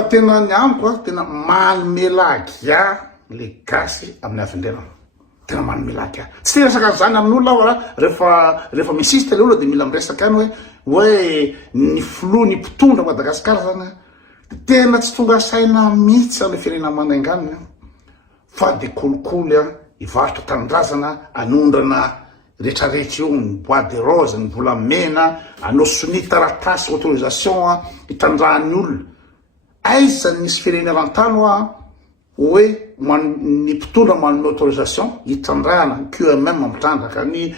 fa tena ny amiko a tena manomelagy le gasy amin'ny avindrena tena manomelagy tsy tena resaka zany amin'olona rehefa misisitra le olona de mila miresaka any hoe ny filo ny mpitondra Madagasikara zany tena tsy tonga saina mihitsy amin'ny firenena manainganina fa de kolikoly ivarotra tanindrazana anondrana rehetrarehetra io ny bois de rose ny volamena anao soni taratasy autorisation hitandrahan'ny olona aiza nisy firenena an-tano hoe ny mpitondra manome autorisation hitandrahana ny QMM mitrandraka ny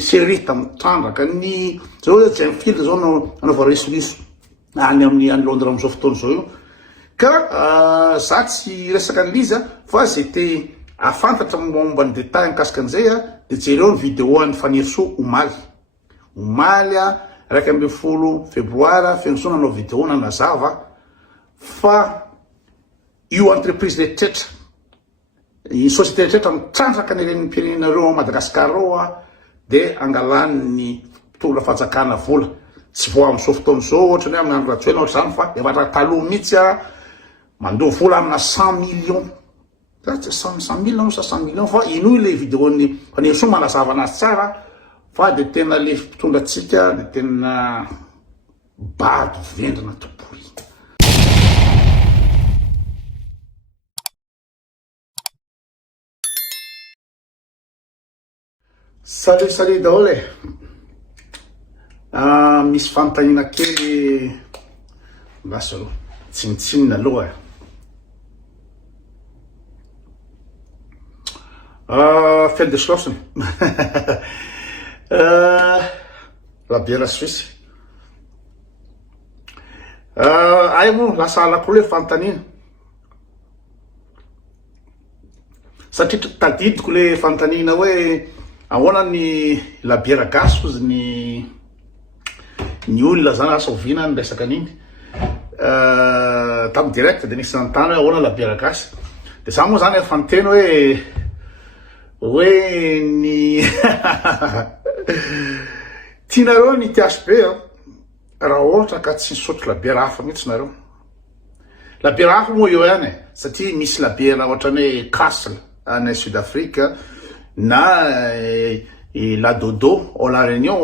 serita mitrandraka ny zao hoe Jainfield zao anaova resoliso any amin'ny any Londres amin'izao fotoana zao io ka za tsy resaka an'liza fa zay te afantatra momba ny détail mikasika an'izay de jereo ny vidéo any Fanirisoa omaly 12 febroary Fanirisoa nanao vidéo nanazava fa io entreprise rehetra i société rehetra mitrandraka ny pirenenareo Madagasikara reo de angalany ny mpitondra fanjakana vola tsy voa amin'izao fotoana zao ohatra hoe amin'ny andro ratsoela ohatra zany fa efa taloha mihitsy mandoa vola amina 100 millions 100 millions 100 millions fa ino le vidéo ny Fanirisoa manazava anazy tsara fa de tena le mpitondra atsika de tena bady vendrina toboy. Salut daholo misy fanontaniana kely lasa aloha tsinitsinina aloha fête de Schlosson la bière suisse ay mo lasa alako le fanontaniana satria tadidiko le fanontaniana hoe ahoana ny labiera gasy ozy ny olona zany asa ovina ny resaka an'iny tamy direct de nisy nanontany hoe ahoana labiera gasy de za moa zany efa niteny hoe ny tianareo ny THB raha ohatra ka tsy nisotro labiera hafa mihitsy nareo labiera hafa moa eo ihany satria misy labiera ohatrany hoe Castle any Sud Afrique na la Dodo au La Réunion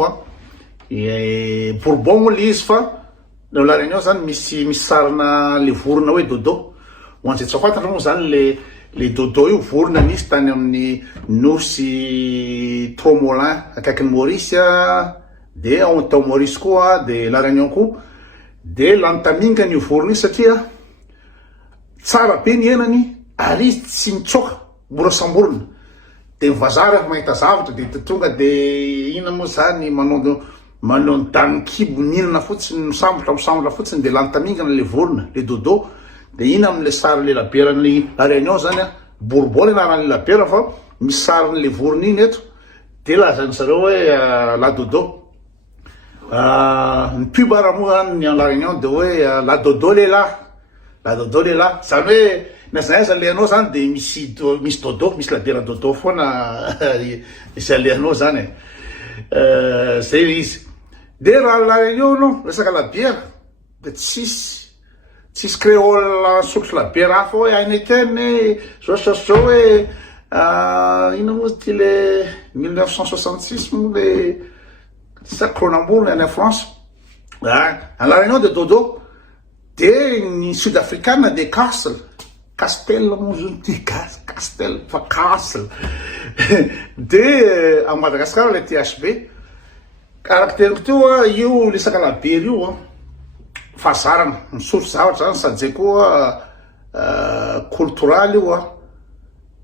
Bourbon moa le izy fa au La Réunion zany misy sarina le vorona hoe Dodo hoanzay tsy fantatra moa zany le Dodo io vorona nisy tany amin'ny nosy Tromolin akaikin'ny Maurice de tao Maurice koa de La Réunion koa de lantamingana io vorona io satria tsara be ny henany ary izy tsy mitsoka mora samborona de vazaha rehefa mahita zavatra de tonga de ina moa zany manao dany kibo mihinana fotsiny misambotra fotsiny de lantamingana le vorona le Dodo de ina amle sary le labiera-ny La Réunion zany Bourbon anaran'le labiera fa misy sarin'le vorona iny eto de lazany zareo hoe la Dodo ny pub raha moa ny La Réunion de hoe la Dodo lehilahy zany hoe nazaiza lehanao zany de misy Dodo misy labiera Dodo foana misy alehanao zany zay izy de raha La Réunion no resaka labiera de tsisy créole sotro labiera hafa hoe Heineken zao hoe ina moa ty le 1966 moa le Cronenbourg any France en La Réunion de Dodo de ny sud-africaine de Castel moa zany ty Castel fa Castle de a Madagasikara le THB caractère teo io resaka labiera io fazarana misotro zavatra zany sady zay koa cultural io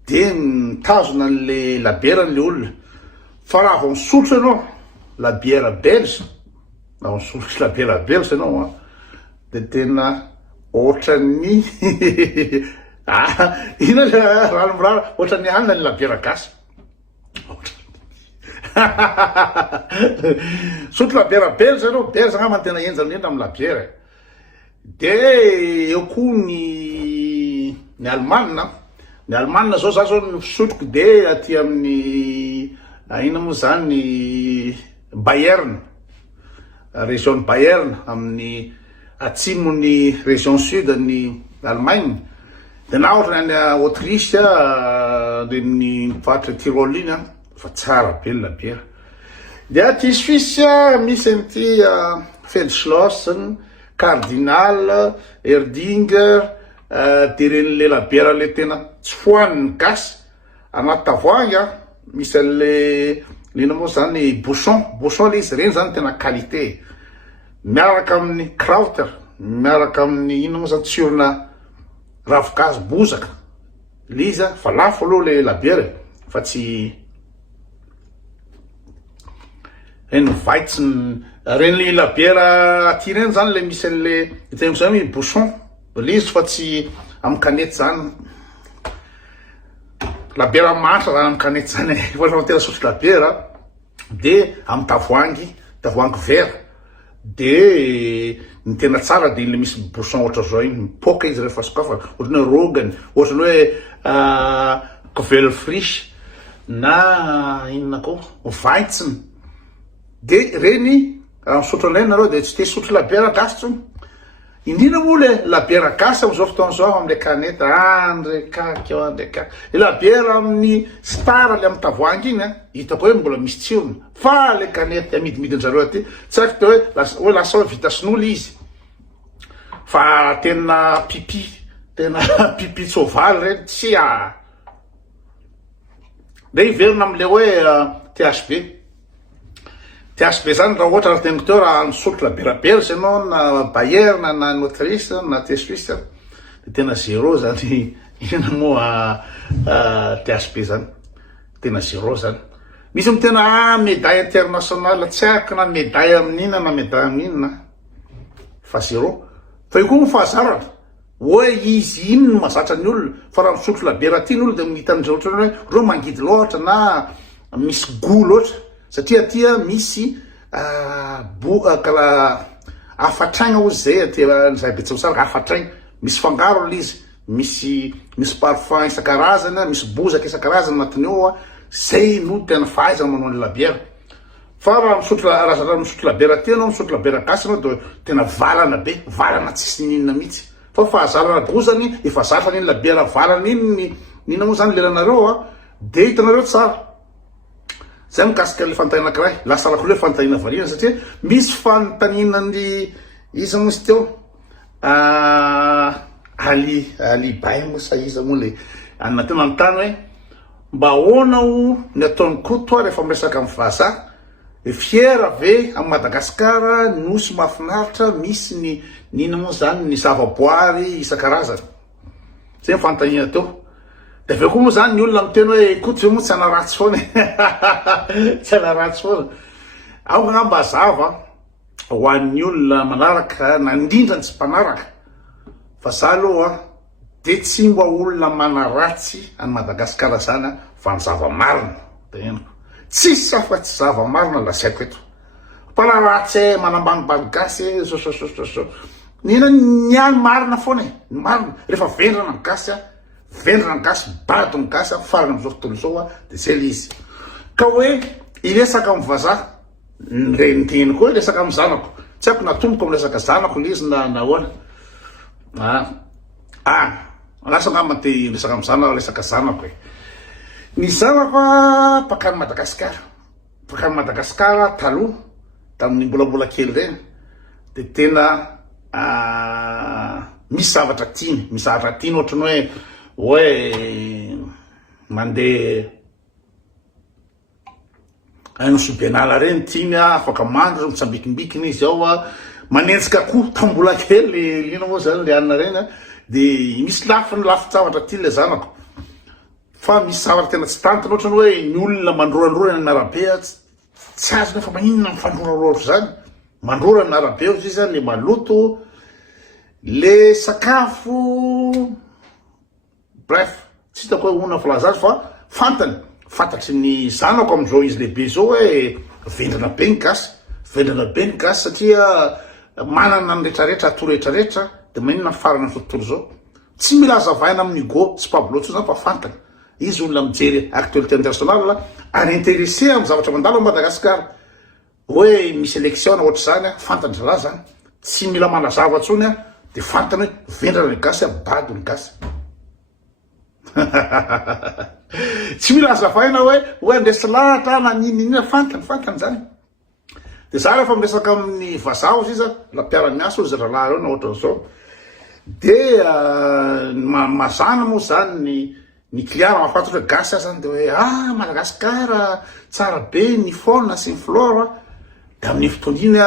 de mitazona an'le labiera n'le olona fa raha vao misotro ianao labiera belge raha misotro labiera belge ianao de tena ohatran'ny ina le ranomorara ohatran'ny anina ny labiera gasy sotro labiera belge ianao belge angamba tena enjana indrindra amin'ny labiera de eo koa ny Allemagne zao za zao nisotroko de aty amin'ny ina moa zany Bayern région Bayern amin'ny atsimon'ny région sud ny Allemagne, de na ohatra ny Autriche reny faritra Tyrol iny fa tsara be ny labiera. De aty Suisse misy an'ity Feldschlossen, Cardinal, Erdinger, de reny le labiera le tena tsy fohaniny gasy anaty tavoahangy misy an'le lena moa zany bouchon le izy reny zany tena qualité, miaraka amin'ny krauter, miaraka amin'ny ino moa zany tsiorona ravikazy bozaka le izy fa lafo aloha le labiera fa tsy reny Weizen, reny labiera aty reny zany le misy an'le iteny zany bouchon le izy fa tsy amin'ny kanety zany, labiera mantra zany amin'ny kanety zany fa tena sotro labiera de amin'ny tavoahangy vera, de ny tena tsara de le misy bouchon ohatra zao iny mipoka izy rehefa sokafa, ohatra ny Rogen, ohatra ny hoe Quellfrisch na inona koa Weizen. De reny misotro an'ireny nareo de tsy te sotro labiera gasy tsony, indrindra moa le labiera gasy am'izao fotoana zao am'le kanety andrekaka eo andrekaka, le labiera amin'ny star le amin'ny tavoahangy iny hitako hoe mbola misy tsirony, fa le kanety amidimidin'zareo aty tsy haiko de hoe lasa hoe vita sinoly izy, fa tena pipi tsovaly reny tsy de iverina am'le hoe THB zany raha ohatra raha teniko teo raha nisotro labierabieratra ianao na Bayern na ny Autriche na ty Suisse de tena zéro zany ina moa THB zany tena zéro zany. Misy amin'ny tena médaille internationale tsy haiko na médaille amin'inona na médaille amin'inona fa zéro, fa io koa fahazarana hoe izy iny no mahazatra ny olona, fa raha misotro labiera ty ny olona de mihitan'izao ohatrany hoe reo mangidy loatra na misy goût loatra, satria aty misy kala afatraigna ozy zay aty zay be tsara afatraigna, misy fangaro l'izy, misy parfum isan-karazany, misy bozaka isan-karazany anatiny ao zay no tena fahaizana manao ny labiera. Fa raha misotro labiera ty anao, misotro labiera gasy anao de tena valana be, valana tsisy ninona mihitsy, fa fahazarana bozany efa zatra n'iny labiera valana iny nina moa zany lelanareo de hitanareo tsara. Zay mikasika le fanontaniana anankiray, lasa rako le fanontaniana variana satria misy fanontanianany iza moa izy teo Ali Bay moa sa iza moa le anona tena anontany hoe mba ahoanao ny ataony koa rehefa miresaka amin'ny vazaha, fiera ve amin'ny Madagasikara nosy mahafinaritra misy ny nina moa zany ny zavaboary isan-karazany, zay fanontaniana teo. De aveo koa moa zany ny olona miteny hoe koto ve moa tsy anaratsy foana tsy anaratsy foana, ao ngamba zava ho an'ny olona manaraka na indrindra ny tsy mpanaraka, fa za aloha de tsy mba olona manaratsy any Madagasikara zany fa ny zava-marina de henoko tsisy afa-tsy zava-marina lasaiko eto, mpanaratsy manambanimbany gasy so nina ny any marina foana ny marina rehefa vendrana ny gasy vendrana ny gasy bado ny gasy farany am'izao fotoana zao de zay le izy. Ka hoe iresaka amin'ny vazaha reniteny koa iresaka amin'ny zanako, tsy haiko natomboko amin'ny resaka zanako le izy na ahoana lasa ngamba te resaka amin'ny zanako, resaka zanako ny zanako pakany Madagasikara taloha tamin'ny mbola kely reny de tena misy zavatra tiany ohatrany hoe mandeha any Sobenala reny tiany afaka mandro mitsambikimbikiny izy ao manenjika koa tambola kely lina moa zany le anina reny de misy lafo zavatra tiany le zanako, fa misy zavatra tena tsy tantiny ohatrany hoe ny olona mandrorandrora ny arabe tsy azo nefa maninona mifandroraroro zany, mandrora ny arabe izy zany le maloto le sakafo, bref tsy hitako hoe ona filaza azy fa fantatry ny zanako am'izao izy lehibe zao hoe vendrana be ny gasy satria manana ny rehetrarehetra ato rehetrarehetra de maninona farana ny tontolo zao, tsy mila azavaina amin'ny Hugo sy Pablo tsy zany fa fantany izy olona mijery actualité internationale ary intéressé amin'ny zavatra mandalo a Madagasikara hoe misy élection ohatra zany fantany raha zany tsy mila manazava ntsony a de fantany hoe vendrana ny gasy bady ny gasy tsy mila azavaina hoe andresy lahatra na ninina fantany zany de za rehefa miresaka amin'ny vazaha izy la mpiara-miasa ozy rahalahy reo na ohatran'izao de mazana moa zany ny client mahafantatra hoe gasy zany de hoe Madagasikara tsara be ny faune sy ny flore de amin'ny fotoana iny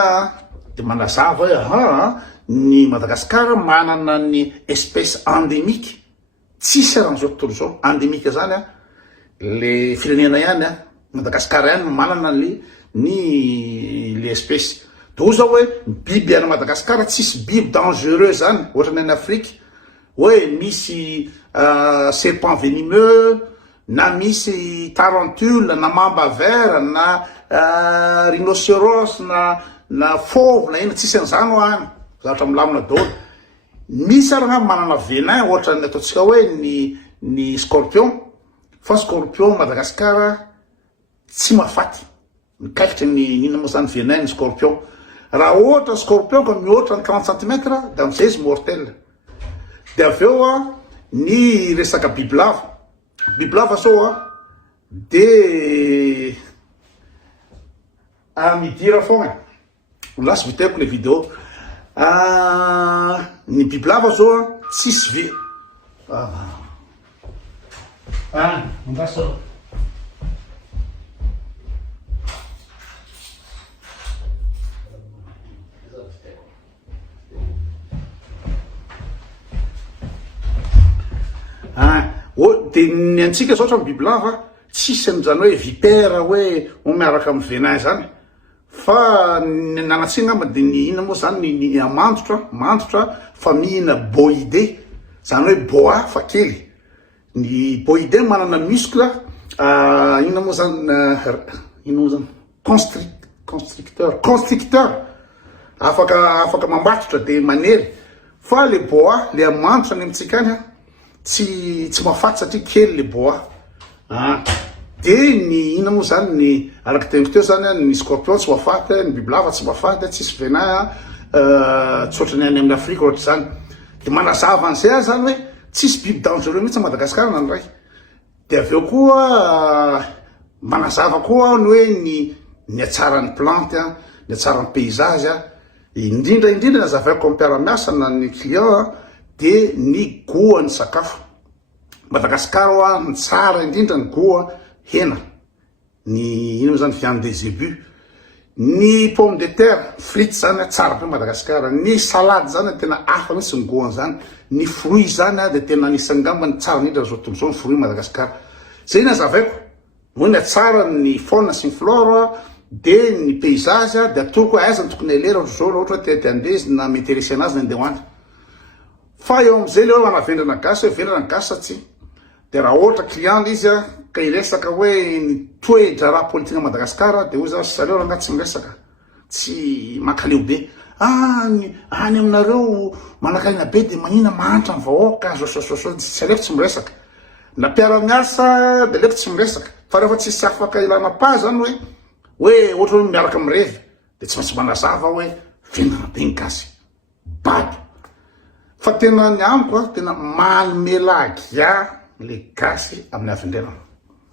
de manazava hoe ny Madagasikara manana ny espèce endémique tsisy rahan'izao tontolo zao endémique zany le firenena ihany Madagasikara ihany manana le espèce de zao hoe biby any Madagasikara tsisy biby dangereux zany ohatrany any Afrique hoe misy serpent venimeux na misy tarentule na mamba vert na rhinocéros na fauve na ina tsisy an'izany any zavatra milamina daholo misy raha manana venin ohatra ny ataontsika hoe ny scorpion fa scorpion Madagasikara tsy mafaty mikaikitry ny inona moa zany venin ny scorpion raha ohatra scorpion ka mihoatra ny 40 cm de am'izay izy mortel de aveo ny resaka bibilava sao de midira fogna lasy viteko le vidéo ny bibilava zao tsisy ve mandasa de ny antsika zao otra bibilava tsisy am'zany hoe vipère hoe miaraka amy venin zany fa nanatsika ngamba de ny ina moa zany ny mandotra fa mihina boidé zany hoe boa fa kely ny boidé manana muscle ina moa zany constricteur afaka mambatotra de manery fa le boa le amandotra ny amitsika any tsy mafaty satria kely le boa de ny ina moa zany ny araky teniko teo zany ny scorpion tsy mafaty ny bibilava tsy mafaty tsisy venin tsotrany any amin'ny Afrika ohatra zany de manazava an'izay zany hoe tsisy biby dangereux mihitsy Madagasikara na ny ray de aveo koa manazava koa ny hoe ny atsaran'ny plante ny atsaran'ny paysage indrindra nazavaiko amin'ny mpiara-miasa na ny client de ny goa ny sakafo Madagasikara ny tsara indrindra ny goa hena ny ino zany viande des zébus ny pomme de terre frite zany tsara be Madagasikara ny salade zany tena afa mihitsy ny goa zany ny fruit zany de tena anisany ngambany tsara indrindra zao tontolo zao ny fruit Madagasikara zay nazavaiko moa ny tsara ny faune sy ny flore de ny paysage de atoko aiza ny tokony alera zao ohatra te andezy na m'intéresser anazy na andeha hoandry fa eo am'izay le hoe manavendrana gasy hoe vendrana gasy satsy de raha ohatra client izy ka iresaka hoe ny toedra raha politika Madagasikara de hoy za sareo raha ngatsy miresaka tsy makaleo be any aminareo manakaina be de manina manitra ny vahoaka zao tsy aleko tsy miresaka na mpiara-miasa de aleko tsy miresaka fa rehefa tsisy afaka ilana pa zany hoe ohatra hoe miaraka mirevy de tsy maintsy manazava hoe vendrana be ny gasy bado fa tena ny amiko tena manomelagia le gasy amin'ny avendrenana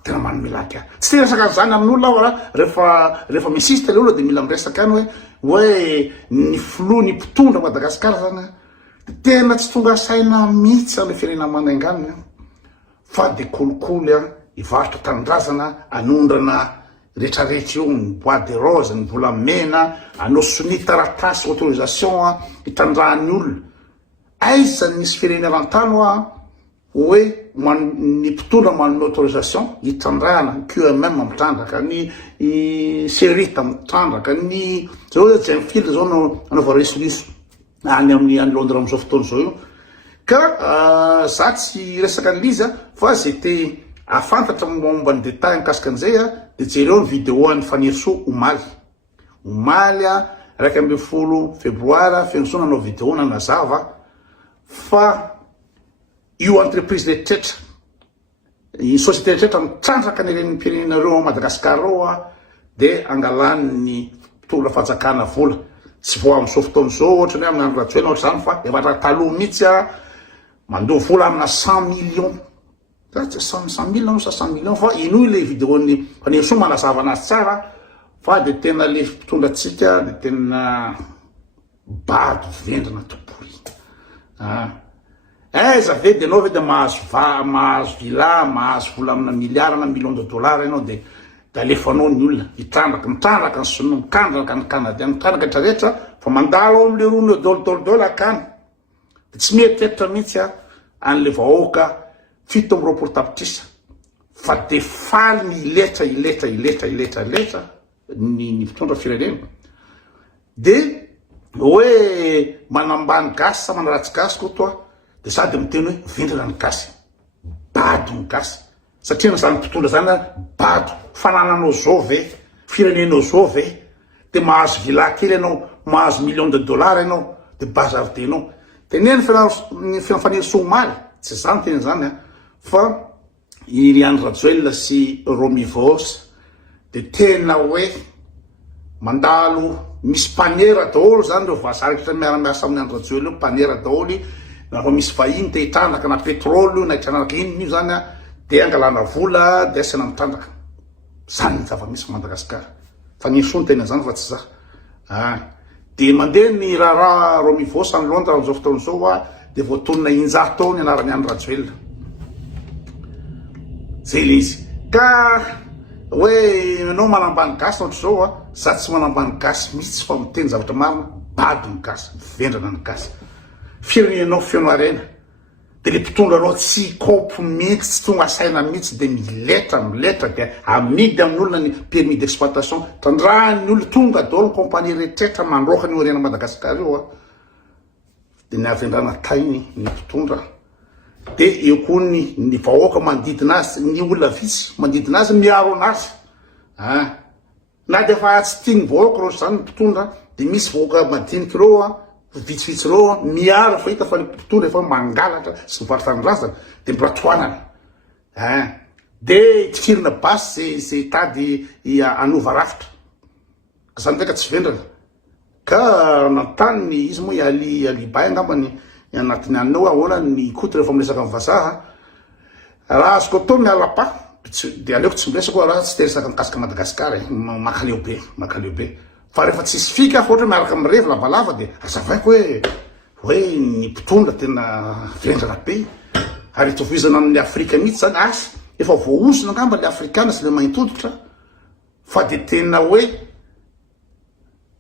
tena manomelagia tsy tena resaka zany amin'olona rehefa misisitra le olona de mila miresaka any hoe ny flo ny mpitondra Madagasikara zany tena tsy tonga saina mihitsy am'le firenena manainganiny fa de kolikoly ivarotra tanindrazana anondrana rehetrarehetra io ny bois de rose ny volamena anao soni taratasy autorisation hitrandrahan'ny olona aiza nisy firenena rantano hoe ny mpitondra manome autorisation hitrandrahana ny QMM mitrandraka ny serita mitrandraka ny zao hoe Jainfield zao anaova resoliso any amin'ny Londres am'izao fotoana zao io ka za tsy resaka an'lizy fa zay te afantatra momba ny détail mikasika an'izay de jereo ny vidéo any Fanirso omaly 1 febroary Fanirso nanao vidéo nanazava fa io entreprise rehetra i société rehetra mitrandraka ny pirenenareo Madagasikara reo de angalany ny mpitondra fanjakana vola tsy vo am'izao fotoan'izao ohatra ny amin'ny andro rajoelina ohatra zany fa efa taloha mihitsy mandoa vola amina 100 millions tsy 100 millions no sa 100 millions fa ino le vidéony fa ny so manazava anazy tsara fa de tena le fitondratsika de tena bado vendrina topory aiza ve de anao ve de mahazo villa mahazo vola amina milliard na millions de dollars ianao de alefanao ny olona mitrandraka ny sinoa mikandraka ny canadien mitrandraka retrarehetra fa mandalo ao am'le rono dolo akany de tsy mieritreritra mihitsy an'le vahoaka 7 tapitrisa fa de faly ny iletra ny fitondra firenena de hoe manambany gasy sa manaratsy gasy koa toa de sady miteny hoe vendrina ny gasy bado ny gasy satria nazany mpitondra zany bado fanananao zao ve firenenao zao ve de mahazo villa kely ianao mahazo millions de dollars ianao de bazavidenao teneny fifanerisomaly tsy zany teny zany fa i Andry Rajoelina sy Romy Vos de tena hoe mandalo misy paniera daholo zany reo voasarikitra miaramiasa amin'ny Andry Rajoelina paniera daholo nafa misy vahiny te hitrandraka na petrôly na hitrandraka ino zany de angalana vola de asana mitrandraka zany ny zava-misy Madagasikara fa ny so ny tena zany fa tsy za de mandeha ny raharaha Romy Vos any Londres am'izao fotoan'izao de voatonona 100 taona ny anarany Andry Rajoelina zay le izy ka hoe anao manambany gasy ohatra zao za tsy manambany gasy mihitsy fa miteny zavatra marina bado ny gasy vendrana ny gasy firenenao fianarena de le mpitondra anao tsy kopy mihitsy tsy tonga saina mihitsy de miletra de amidy amin'olona ny permis d'exploitation trandrahany olona tonga daholo ny compagnie rehetrarehetra mandroaka ny orena Madagasikara io de niavendrana tainy ny mpitondra de eo koa ny vahoaka manodidina azy ny olona vitsy manodidina azy miaro anazy na de fa tsy tiany vahoaka reo zany ny mpitondra de misy vahoaka madinika reo vitsivitsy reo miaro fa hita fa ny mpitondra efa mangalatra sy mivaritranindrazana de mipiratoanana de tikirina basy zay tady anova rafitra zany ndraika tsy vendrana ka nantany izy moa alibay angambany anatiny anao ahoana ny koty rehefa miresaka amin'ny vazaha raha azoko atao mialapa de aleoko tsy miresaka raha tsy teresaka mikasika Madagasikara makaleo be fa rehefa tsisy fika fa ohatra miaraka mirevy lavalava de azavaiko hoe ny mpitondra tena vendrana be ary itovizana amin'ny Afrika mihitsy zany asa efa voaosona angamba le afrikana sy le mahintoditra fa de tena hoe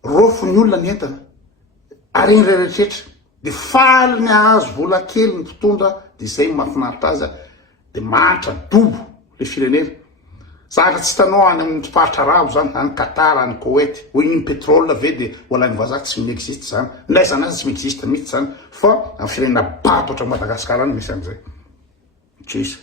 rofo ny olona ny entana areny rehetrarehetra de faly mihazo vola kely ny mpitondra de zay mahafinaritra azy de manitra dobo le firenena zaka tsy hitanao any amin'ny faritra arabo zany any Qatar any Koweït hoe iny pétrole ve de wala ny vazaha tsy miexiste zany laizana azy tsy miexiste mihitsy zany fa amin'ny firenena bado otra Madagasikara any misy an'izay tsisy